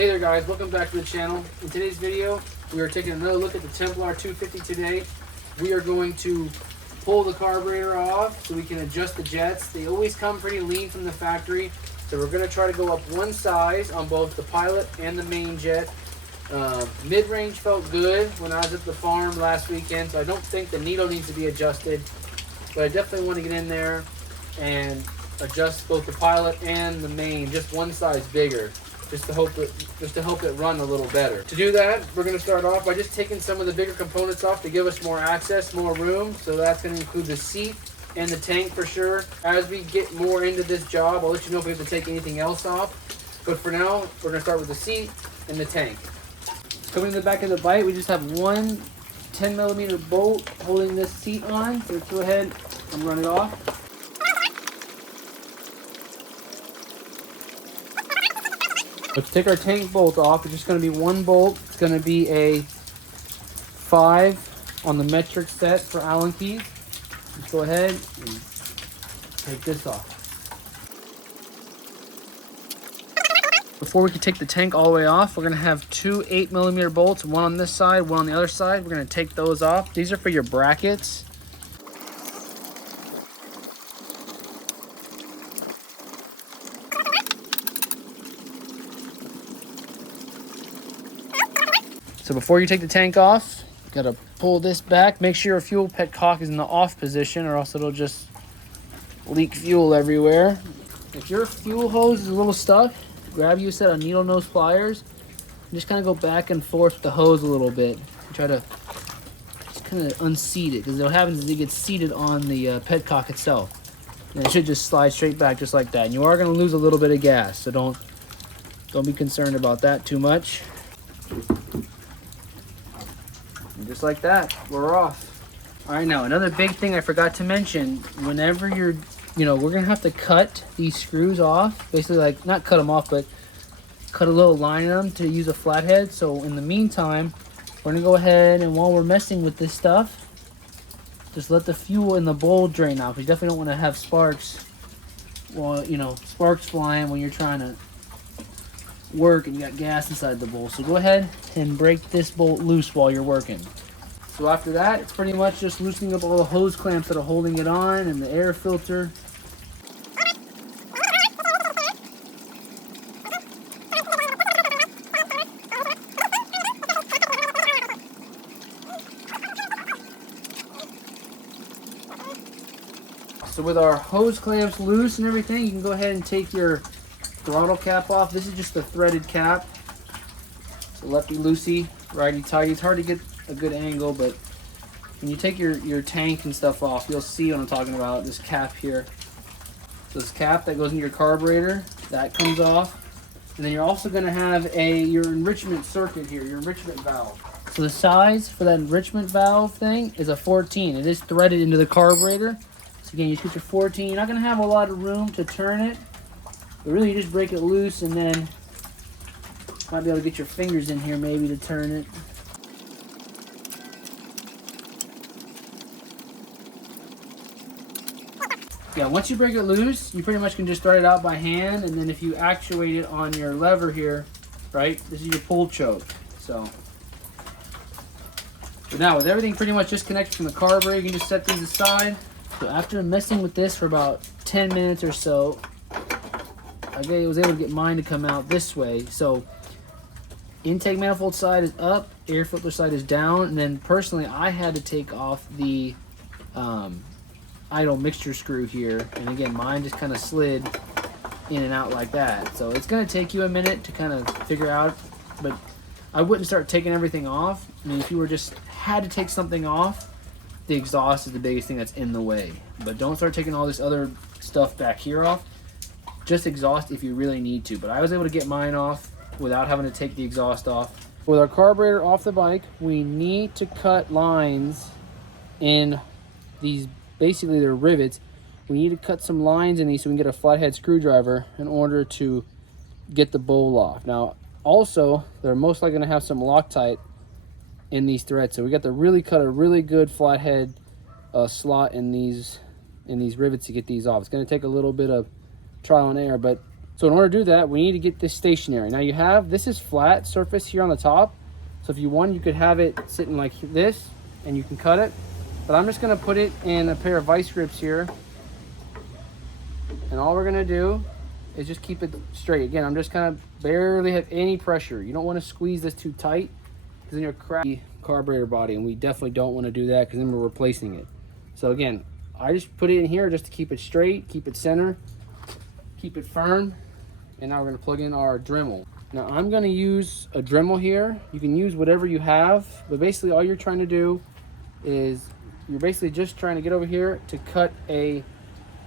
Hey there guys, welcome back to the channel. In today's video, we are taking another look at the Templar 250 today. We are going to pull the carburetor off so we can adjust the jets. They always come pretty lean from the factory, so we're going to try to go up one size on both the pilot and the main jet. Mid-range felt good when I was at the farm last weekend, so I don't think the needle needs to be adjusted, but I definitely want to get in there and adjust both the pilot and the main just one size bigger, just to help it run a little better. To do that, we're going to start off by just taking some of the bigger components off to give us more access, more room. So that's going to include the seat and the tank for sure. As we get more into this job, I'll let you know if we have to take anything else off. But for now, we're going to start with the seat and the tank. Coming to the back of the bike, we just have one 10mm bolt holding this seat on. So let's go ahead and run it off. Let's take our tank bolt off. It's just going to be one bolt. It's going to be a 5 on the metric set for Allen keys. Let's go ahead and take this off. Before we can take the tank all the way off, we're going to have two 8mm bolts, one on this side, one on the other side. We're going to take those off. These are for your brackets. So before you take the tank off, you gotta pull this back. Make sure your fuel petcock is in the off position, or else it'll just leak fuel everywhere. If your fuel hose is a little stuck, grab you a set of needle nose pliers and just kind of go back and forth with the hose a little bit. And try to just kind of unseat it, because what happens is it gets seated on the petcock itself. And it should just slide straight back just like that. And you are gonna lose a little bit of gas, so don't be concerned about that too much. And just like that, we're off. All right, now another big thing I forgot to mention, whenever you're, we're gonna have to cut these screws off, basically, like, not cut them off, but cut a little line in them to use a flathead. So in the meantime, we're gonna go ahead and while we're messing with this stuff, just let the fuel in the bowl drain out, because you definitely don't want to have sparks, sparks flying when you're trying to work and you got gas inside the bowl. So go ahead and break this bolt loose while you're working. So after that, it's pretty much just loosening up all the hose clamps that are holding it on and the air filter. So with our hose clamps loose and everything, you can go ahead and take your throttle cap off. This is just a threaded cap. So lefty loosey, righty tighty. It's hard to get a good angle, but when you take your tank and stuff off, you'll see what I'm talking about. This cap here. So this cap that goes into your carburetor, that comes off. And then you're also going to have your enrichment circuit here, your enrichment valve. So the size for that enrichment valve thing is a 14. It is threaded into the carburetor. So again, you just get your 14. You're not going to have a lot of room to turn it. But really, you just break it loose, and then might be able to get your fingers in here maybe to turn it. Yeah, once you break it loose, you pretty much can just start it out by hand, and then if you actuate it on your lever here, right, this is your pull choke. So now with everything pretty much disconnected from the carburetor, you can just set these aside. So after messing with this for about 10 minutes or so, I was able to get mine to come out this way. So intake manifold side is up, air filter side is down, and then personally I had to take off the idle mixture screw here, and again mine just kind of slid in and out like that. So it's going to take you a minute to kind of figure out, but I wouldn't start taking everything off. I mean, if you had to take something off, the exhaust is the biggest thing that's in the way, but don't start taking all this other stuff back here off. Just exhaust if you really need to, but I was able to get mine off without having to take the exhaust off. With our carburetor off the bike, we need to cut lines in these, basically they're rivets. We need to cut some lines in these so we can get a flathead screwdriver in order to get the bowl off. Now also, they're most likely going to have some Loctite in these threads, so we got to really cut a really good flathead slot in these rivets to get these off. It's going to take a little bit of trial and error, but So in order to do that, we need to get this stationary. Now you have, this is flat surface here on the top. So if you want, you could have it sitting like this and you can cut it. But I'm just gonna put it in a pair of vice grips here. And all we're gonna do is just keep it straight. Again, I'm just kind of barely have any pressure. You don't wanna squeeze this too tight because then you'll crack the carburetor body, and we definitely don't wanna do that because then we're replacing it. So again, I just put it in here just to keep it straight, keep it center, keep it firm. And now we're gonna plug in our Dremel. Now I'm gonna use a Dremel here. You can use whatever you have, but basically all you're trying to do is you're basically just trying to get over here to cut a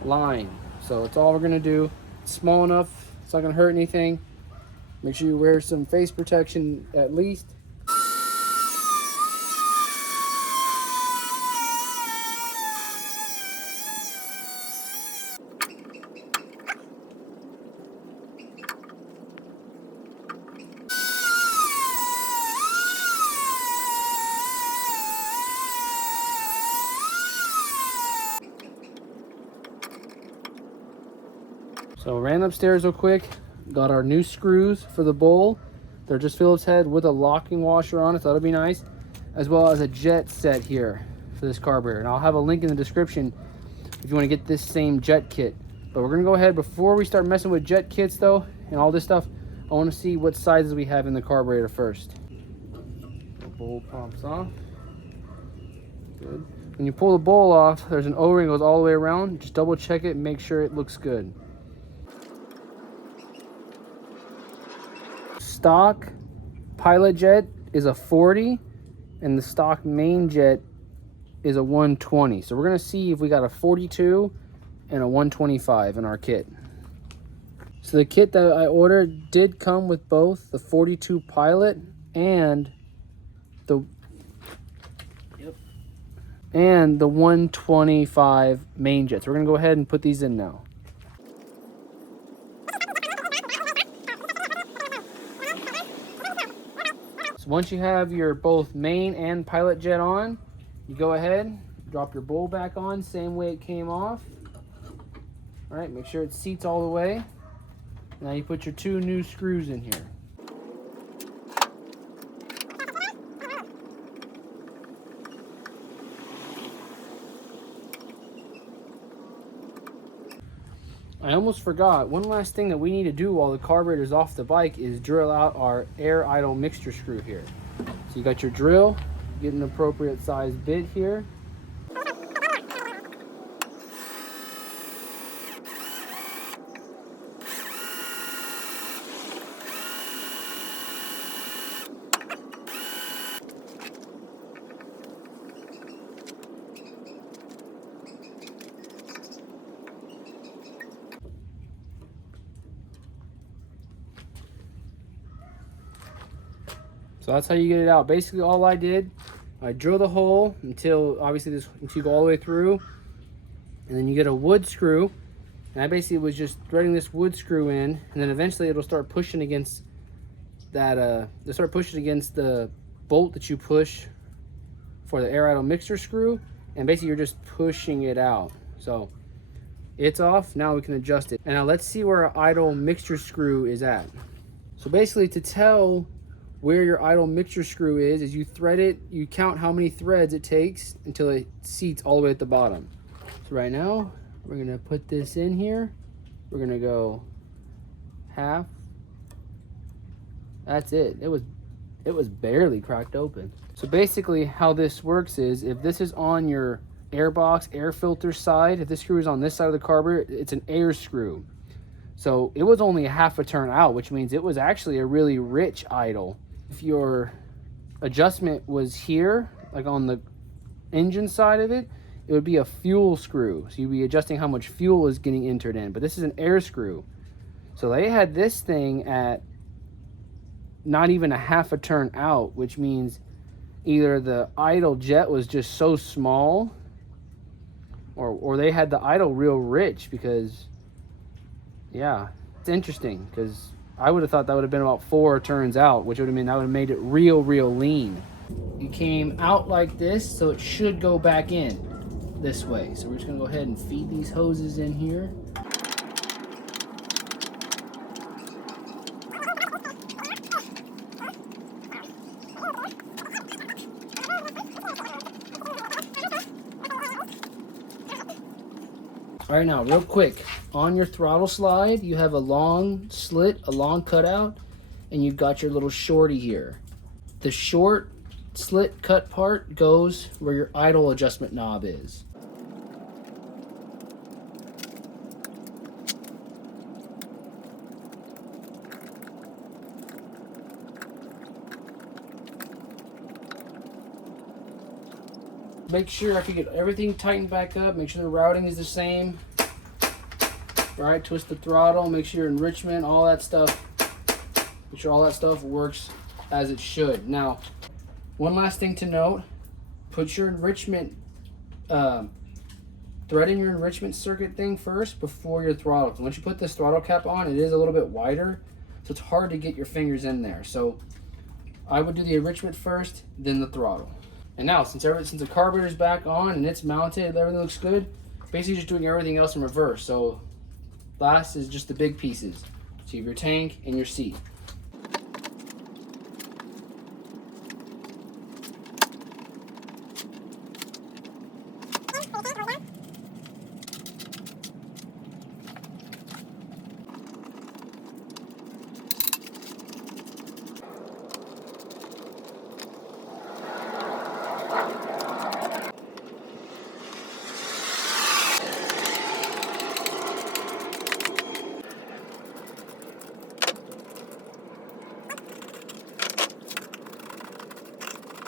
line. So that's all we're gonna do. It's small enough, it's not gonna hurt anything. Make sure you wear some face protection at least. So ran upstairs real quick, got our new screws for the bowl. They're just Phillips head with a locking washer on it, so that'll be nice. As well as a jet set here for this carburetor. And I'll have a link in the description if you want to get this same jet kit. But we're gonna go ahead, before we start messing with jet kits though, and all this stuff, I wanna see what sizes we have in the carburetor first. The bowl pops off, good. When you pull the bowl off, there's an O-ring that goes all the way around. Just double check it and make sure it looks good. Stock pilot jet is a 40 and the stock main jet is a 120. So we're gonna see if we got a 42 and a 125 in our kit. So the kit that I ordered did come with both the 42 pilot and the 125 main jet. So we're gonna go ahead and put these in now. So once you have your both main and pilot jet on, you go ahead, drop your bowl back on, same way it came off. All right, make sure it seats all the way. Now you put your two new screws in here. I almost forgot, one last thing that we need to do while the carburetor's off the bike is drill out our air idle mixture screw here. So you got your drill, get an appropriate size bit here. So that's how you get it out. Basically all I did, I drill the hole until obviously until you go all the way through, and then you get a wood screw, and I basically was just threading this wood screw in, and then eventually it'll start pushing against that, they'll start pushing against the bolt that you push for the air idle mixture screw, and basically you're just pushing it out. So it's off, now we can adjust it. And now let's see where our idle mixture screw is at. So basically to tell where your idle mixture screw is you thread it, you count how many threads it takes until it seats all the way at the bottom. So right now, we're gonna put this in here. We're gonna go half. That's it. It was barely cracked open. So basically how this works is if this is on your air box, air filter side, if this screw is on this side of the carburetor, it's an air screw. So it was only a half a turn out, which means it was actually a really rich idle. If your adjustment was here, like on the engine side of it, it would be a fuel screw. So you'd be adjusting how much fuel is getting entered in, but this is an air screw. So they had this thing at not even a half a turn out, which means either the idle jet was just so small or they had the idle real rich, because yeah, it's interesting because I would have thought that would have been about 4 turns out, which would have meant that would have made it real lean. It came out like this, so it should go back in this way. So we're just gonna go ahead and feed these hoses in here. All right, now real quick, on your throttle slide, you have a long slit, a long cutout, and you've got your little shorty here. The short slit cut part goes where your idle adjustment knob is. Make sure after you get everything tightened back up, make sure the routing is the same. All right, twist the throttle, make sure your enrichment, all that stuff, make sure all that stuff works as it should. Now, one last thing to note, put your enrichment, thread in your enrichment circuit thing first before your throttle. Once you put this throttle cap on, it is a little bit wider, so it's hard to get your fingers in there. So I would do the enrichment first, then the throttle. And now, since the carburetor is back on and it's mounted, everything looks good, basically just doing everything else in reverse. So last is just the big pieces. So you have your tank and your seat.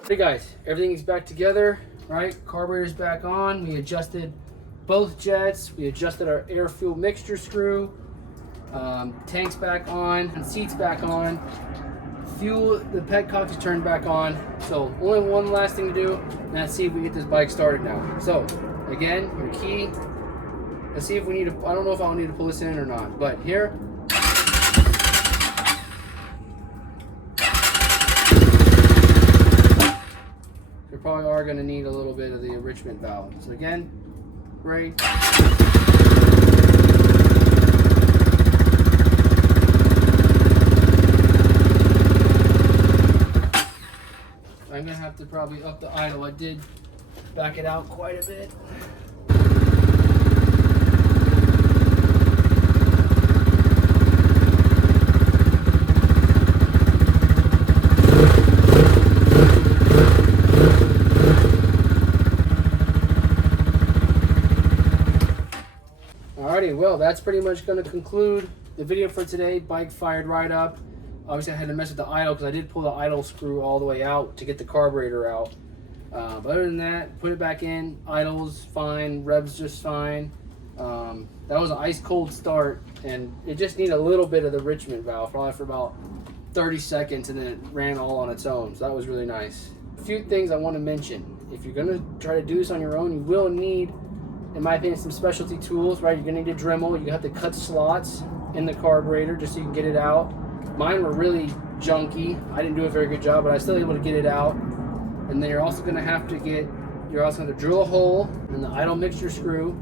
Hey guys, everything's back together, right? Carburetor's back on. We adjusted both jets. We adjusted our air fuel mixture screw. Tank's back on and seat's back on. Fuel, the petcock is turned back on. So only one last thing to do, and that's see if we get this bike started now. So again, your key. Let's see if we need to, I don't know if I'll need to pull this in or not, but here. We probably are going to need a little bit of the enrichment valve. So again, right. I'm going to have to probably up the idle. I did back it out quite a bit. Alrighty, well, that's pretty much going to conclude the video for today. Bike fired right up. Obviously, I had to mess with the idle because I did pull the idle screw all the way out to get the carburetor out. But other than that, put it back in. Idle's fine. Revs just fine. That was an ice cold start, and it just needed a little bit of the enrichment valve, probably for about 30 seconds, and then it ran all on its own. So that was really nice. A few things I want to mention. If you're going to try to do this on your own, you will need, in my opinion, some specialty tools, right? You're going to need a Dremel. You have to cut slots in the carburetor just so you can get it out. Mine were really junky. I didn't do a very good job, but I was still able to get it out. And then you're also going to have to drill a hole in the idle mixture screw.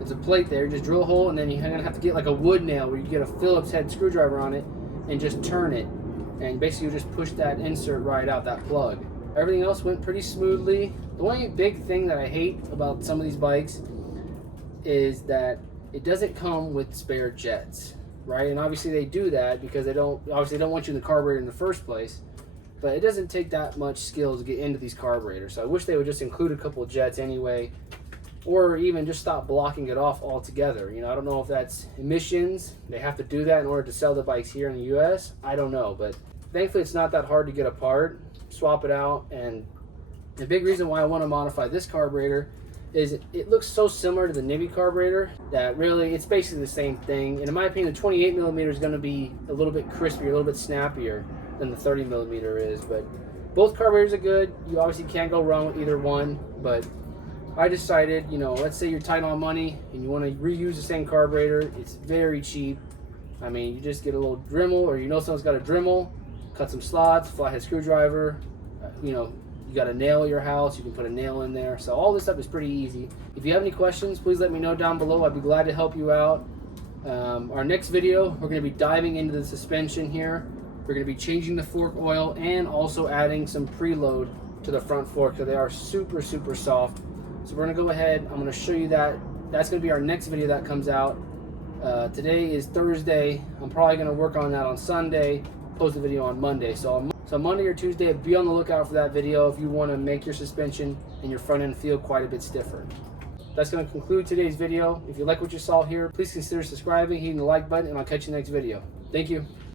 It's a plate there. Just drill a hole, and then you're going to have to get like a wood nail where you get a Phillips head screwdriver on it and just turn it. And basically you just push that insert right out, that plug. Everything else went pretty smoothly. The only big thing that I hate about some of these bikes is that it doesn't come with spare jets. Right, and obviously they do that because they don't want you in the carburetor in the first place. But it doesn't take that much skill to get into these carburetors. So I wish they would just include a couple of jets anyway, or even just stop blocking it off altogether. You know, I don't know if that's emissions. They have to do that in order to sell the bikes here in the U.S. I don't know, but thankfully it's not that hard to get apart, swap it out. And the big reason why I want to modify this carburetor is it looks so similar to the Nibby carburetor that really it's basically the same thing. And in my opinion, the 28 millimeter is going to be a little bit crispier, a little bit snappier than the 30 millimeter is. But both carburetors are good. You obviously can't go wrong with either one. But I decided, you know, let's say you're tight on money and you want to reuse the same carburetor. It's very cheap. I mean, you just get a little Dremel, or you know someone's got a Dremel, cut some slots, flathead screwdriver, you know, you got a nail at your house, you can put a nail in there. So all this stuff is pretty easy. If you have any questions, please let me know down below. I'd be glad to help you out. Our next video, we're going to be diving into the suspension here. We're going to be changing the fork oil and also adding some preload to the front fork, so they are super, super soft. So we're going to go ahead, I'm going to show you that that's going to be our next video that comes out. Today is Thursday. I'm probably going to work on that on Sunday, post the video on Monday. So Monday or Tuesday, be on the lookout for that video if you want to make your suspension and your front end feel quite a bit stiffer. That's going to conclude today's video. If you like what you saw here, please consider subscribing, hitting the like button, and I'll catch you next video. Thank you.